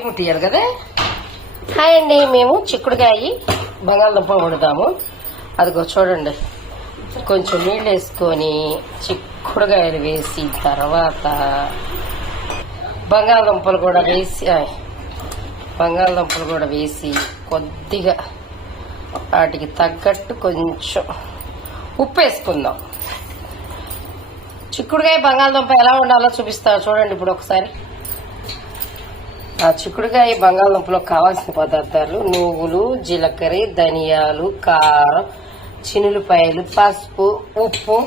పొయ్యి ముట్టియాలి కదా? హాయ్ అండి మేము చిక్కుడుకాయ బంగాళదుంప వండుతాము. అదిగో చూడండి. కొంచెం నీళ్ళు వేసుకొని చిక్కుడుకాయలు వేసి తర్వాత బంగాళదుంపలు కూడా వేసి బంగాళదుంపలు కూడా వేసి కొద్దిగా వాటికి తగ్గట్టు కొంచెం ఉప్పు వేసుకుందాం. చిక్కుడుకాయ బంగాళదుంప ఎలా ఉండాలో చూపిస్తా. చూడండి ఇప్పుడు ఒకసారి. చిక్కుడుకాయ బంగాళదుంపలో కావాల్సిన పదార్థాలు నువ్వులు జీలకర్ర ధనియాలు కారం చినులపాయలు పసుపు ఉప్పు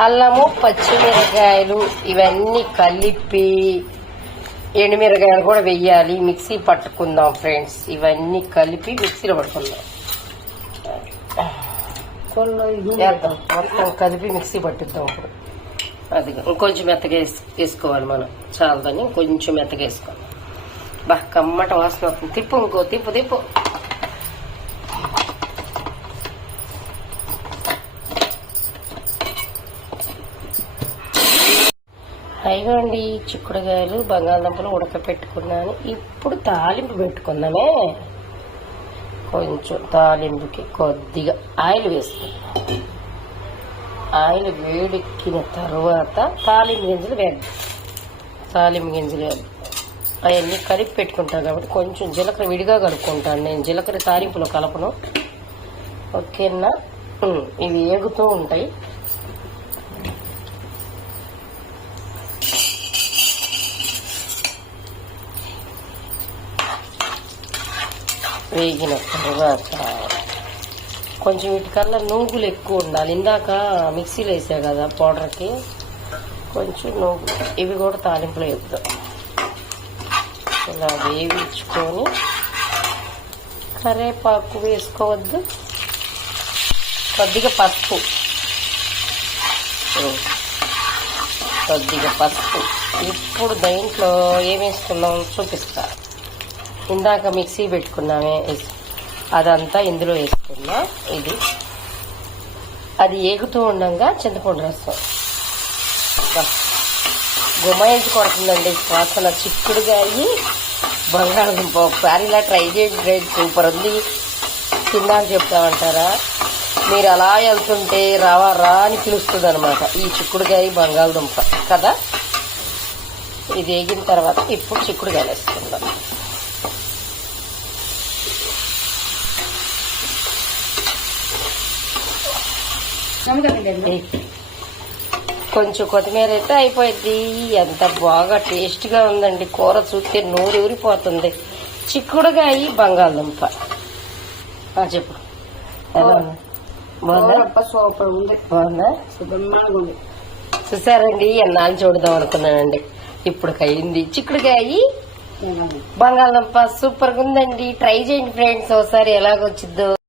అల్లము పచ్చిమిరకాయలు ఇవన్నీ కలిపి ఎండుమిరకాయలు కూడా వెయ్యాలి. మిక్సీ పట్టుకుందాం ఫ్రెండ్స్. ఇవన్నీ కలిపి మిక్సీలో పట్టుకుందాం. మొత్తం కలిపి మిక్సీ పట్టిద్దాం ఇప్పుడు. అది ఇంకొంచెం మెత్తగా వేసి వేసుకోవాలి మనం. చాలదని కొంచెం మెత్తగా వేసుకోవాలి. బా కమ్మట వాసన వస్తుంది. తిప్పు ఇంకో తిప్పు తిప్పు. అయిగోండి చిక్కుడుకాయలు బంగాళదుంపలు ఉడకపెట్టుకున్నాను. ఇప్పుడు తాలింపు పెట్టుకుందామే. కొంచెం తాలింపుకి కొద్దిగా ఆయిల్ వేసుకుందాం. ఆయిల్ వేడెక్కిన తర్వాత తాలింపు గింజలు వేయాలి. తాలింపు గింజలు వేయాలి. అవన్నీ కలిపి పెట్టుకుంటాను కాబట్టి కొంచెం జీలకర్ర విడిగా కలుపుకుంటాను నేను. జీలకర్ర తాలింపులో కలపను. ఓకేనా? ఇవి ఏగుతూ ఉంటాయి. వేగిన తర్వాత కొంచెం వీటికల్లా నూగులు ఎక్కువ ఉండాలి. ఇందాక మిక్సీలో వేసా కదా పౌడర్కి. కొంచెం నూగులు ఇవి కూడా తాలింపులో వేద్దాం. ఇలా వేయించుకొని కరేపాకు వేసుకోవద్దు. కొద్దిగా పసుపు. కొద్దిగా పసుపు. ఇప్పుడు దీంట్లో ఏం వేసుకున్నాం చూపిస్తా. ఇందాక మిక్సీ పెట్టుకున్నామే వేసి- అదంతా ఇందులో వేసుకున్నా. ఇది. అది ఏగుతూ ఉండగా చింతపండు రసం. గుమాయించి కొడుతుందండి. వాసన చిక్కుడుగాయి బంగాళదుంప. ఒకసారి ఇలా ట్రై చేయండి సూపర్ ఉంది. తిన్నాను చెప్తామంటారా? మీరు అలా వెళ్తుంటే రావా రా అని పిలుస్తుంది అనమాట ఈ చిక్కుడుగాయ బంగాళదుంప. కదా? ఇది వేగిన తర్వాత ఇప్పుడు చిక్కుడుగాయలు వేసుకుందాం. కొంచెం కొత్తిమీర అయితే అయిపోయింది ఎంత బాగా టేస్ట్గా ఉందండి. కూర చూస్తే నూరు ఊరిపోతుంది. చిక్కుడుగాయ బంగాళదుంప. చెప్పు. సూపర్ ఉంది. బాగుందా? ఉంది. చూసారండి ఎన్నాళ్ళు చూడదాం అనుకున్నానండి. ఇప్పుడు అయింది. చిక్కుడుకాయ బంగాళదుంప సూపర్గా ఉందండి. ట్రై చేయండి ఫ్రెండ్స్. ఒకసారి ఎలాగొచ్చిద్దో.